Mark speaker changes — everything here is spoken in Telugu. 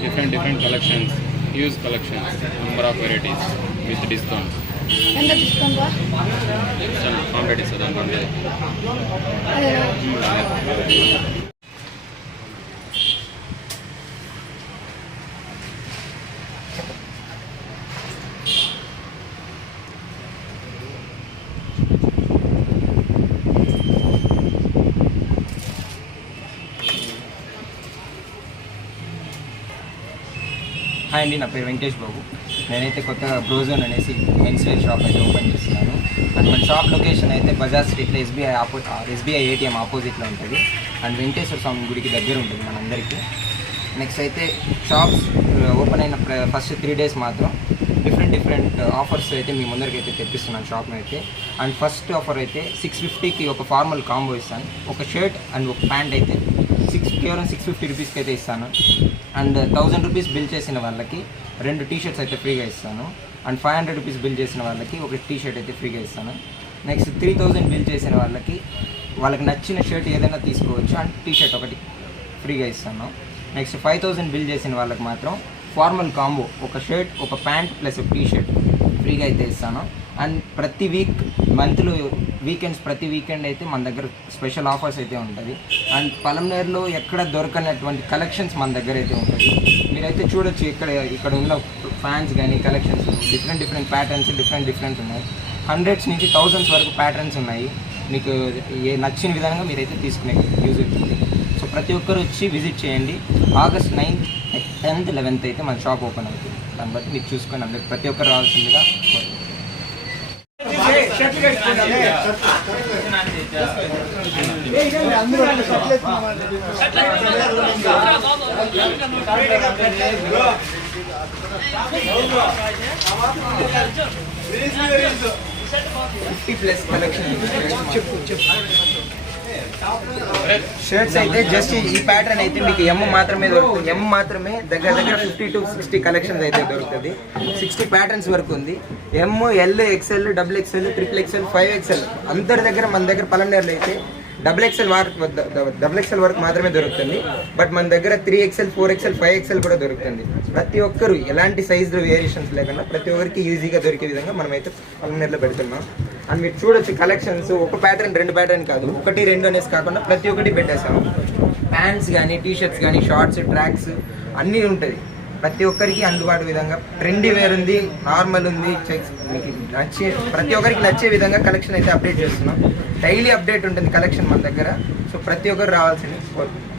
Speaker 1: Different different collections, huge collections, number of varieties. With discount
Speaker 2: ఎంత డిస్కౌంట్ బా
Speaker 1: some quantities
Speaker 3: హాయ్ అండి నా పేరు వెంకటేష్ బాబు. నేనైతే కొత్తగా బ్రోజోన్ అనేసి మెన్స్ వేర్ షాప్ అయితే ఓపెన్ చేస్తున్నాను. అండ్ మన షాప్ లొకేషన్ అయితే బజార్ స్ట్రీట్లో ఎస్బీఐ ఆపో ఎస్బీఐ ఏటీఎం ఆపోజిట్లో ఉంటుంది. అండ్ వెంకటేశ్వర స్వామి గుడికి దగ్గర ఉంటుంది మనందరికీ నెక్స్ట్ అయితే షాప్స్ ఓపెన్ అయిన ఫస్ట్ త్రీ డేస్ మాత్రం డిఫరెంట్ డిఫరెంట్ ఆఫర్స్ అయితే మీ ముందరికి అయితే తెప్పిస్తున్నాను షాప్ అయితే. అండ్ ఫస్ట్ ఆఫర్ అయితే సిక్స్ ఫిఫ్టీకి ఒక ఫార్మల్ కాంబో ఇస్తాను. ఒక షర్ట్ అండ్ ఒక ప్యాంట్ అయితే. సిక్స్ కేవలం సిక్స్ ఫిఫ్టీ రూపీస్కి అయితే ఇస్తాను. అండ్ థౌజండ్ రూపీస్ బిల్ చేసిన వాళ్ళకి రెండు టీ షర్ట్స్ అయితే ఫ్రీగా ఇస్తాను. And five hundred rupees bill చేసిన వాళ్ళకి ఒక టీ షర్ట్ అయితే ఫ్రీగా ఇస్తాను. నెక్స్ట్ త్రీ థౌజండ్ బిల్ చేసిన వాళ్ళకి వాళ్ళకి నచ్చిన షర్ట్ ఏదైనా తీసుకోవచ్చు. అండ్ టీ షర్ట్ ఒకటి ఫ్రీగా ఇస్తాను. నెక్స్ట్ ఫైవ్ థౌజండ్ బిల్ చేసిన వాళ్ళకి మాత్రం ఫార్మల్ కాంబో ఒక షర్ట్ ఒక ప్యాంట్ ప్లస్ ఒక టీ షర్ట్ ఫ్రీగా అయితే ఇస్తాను అండ్ ప్రతి వీక్ మంత్లో వీకెండ్స్ ప్రతి వీకెండ్ అయితే మన దగ్గర స్పెషల్ ఆఫర్స్ అయితే ఉంటుంది. అండ్ పలంనేరులో ఎక్కడ దొరకనటువంటి కలెక్షన్స్ మన దగ్గర అయితే ఉంటుంది. మీరైతే చూడొచ్చు ఇక్కడ ఇక్కడ ఉన్న ఫ్యాన్స్ కానీ collections different different patterns different different ఉన్నాయి. హండ్రెడ్స్ నుంచి థౌజండ్స్ వరకు ప్యాటర్న్స్ ఉన్నాయి. మీకు ఏ నచ్చిన విధంగా మీరైతే తీసుకునే యూజ్ అవుతుంది సో ప్రతి ఒక్కరు వచ్చి విజిట్ చేయండి. ఆగస్ట్ నైన్త్ టెన్త్ లెవెన్త్ అయితే మన షాప్ ఓపెన్ అవుతుంది. దాన్ని బట్టి మీరు చూసుకొని అందరు ప్రతి ఒక్కరు రావాల్సిందిగా కోరుతున్నాను. ఫిఫ్టీ ప్లస్ కలెక్షన్ చెప్పు చెప్పు షర్ట్స్ అయితే జస్ట్ ఈ ప్యాటర్న్ అయితే మీకు ఎమ్ మాత్రమే దొరుకుతుంది. ఎమ్ మాత్రమే దగ్గర దగ్గర ఫిఫ్టీ టు సిక్స్టీ కలెక్షన్స్ అయితే దొరుకుతుంది. సిక్స్టీ ప్యాటర్న్స్ వరకు ఉంది. M L XL double XL triple XL five XL అందరి దగ్గర మన దగ్గర పలనేరులో అయితే డబుల్ ఎక్స్ఎల్ వరకు డబుల్ ఎక్స్ఎల్ వరకు మాత్రమే దొరుకుతుంది. బట్ మన దగ్గర three XL four XL five XL కూడా దొరుకుతుంది. ప్రతి ఒక్కరు ఎలాంటి సైజులో వేరియేషన్స్ లేకుండా ప్రతి ఒక్కరికి ఈజీగా దొరికే విధంగా మనమైతే పలనేరులో పెడుతున్నాం. అండ్ మీరు చూడొచ్చు కలెక్షన్స్ ఒక ప్యాటర్న్ రెండు ప్యాటర్న్ కాదు. ఒకటి రెండు అనేసి కాకుండా ప్రతి ఒక్కటి పెట్టేస్తాము. ప్యాంట్స్ కానీ టీ షర్ట్స్ కానీ షార్ట్స్ ట్రాక్స్ అన్నీ ఉంటుంది. ప్రతి ఒక్కరికి అందుబాటు విధంగా ట్రెండీ వేర్ ఉంది నార్మల్ ఉంది చెక్స్ మీకు నచ్చే ప్రతి ఒక్కరికి నచ్చే విధంగా కలెక్షన్ అయితే అప్డేట్ చేస్తున్నాం. డైలీ అప్డేట్ ఉంటుంది కలెక్షన్ మన దగ్గర. సో ప్రతి ఒక్కరు రావాల్సింది కోరుకుంటున్నాం.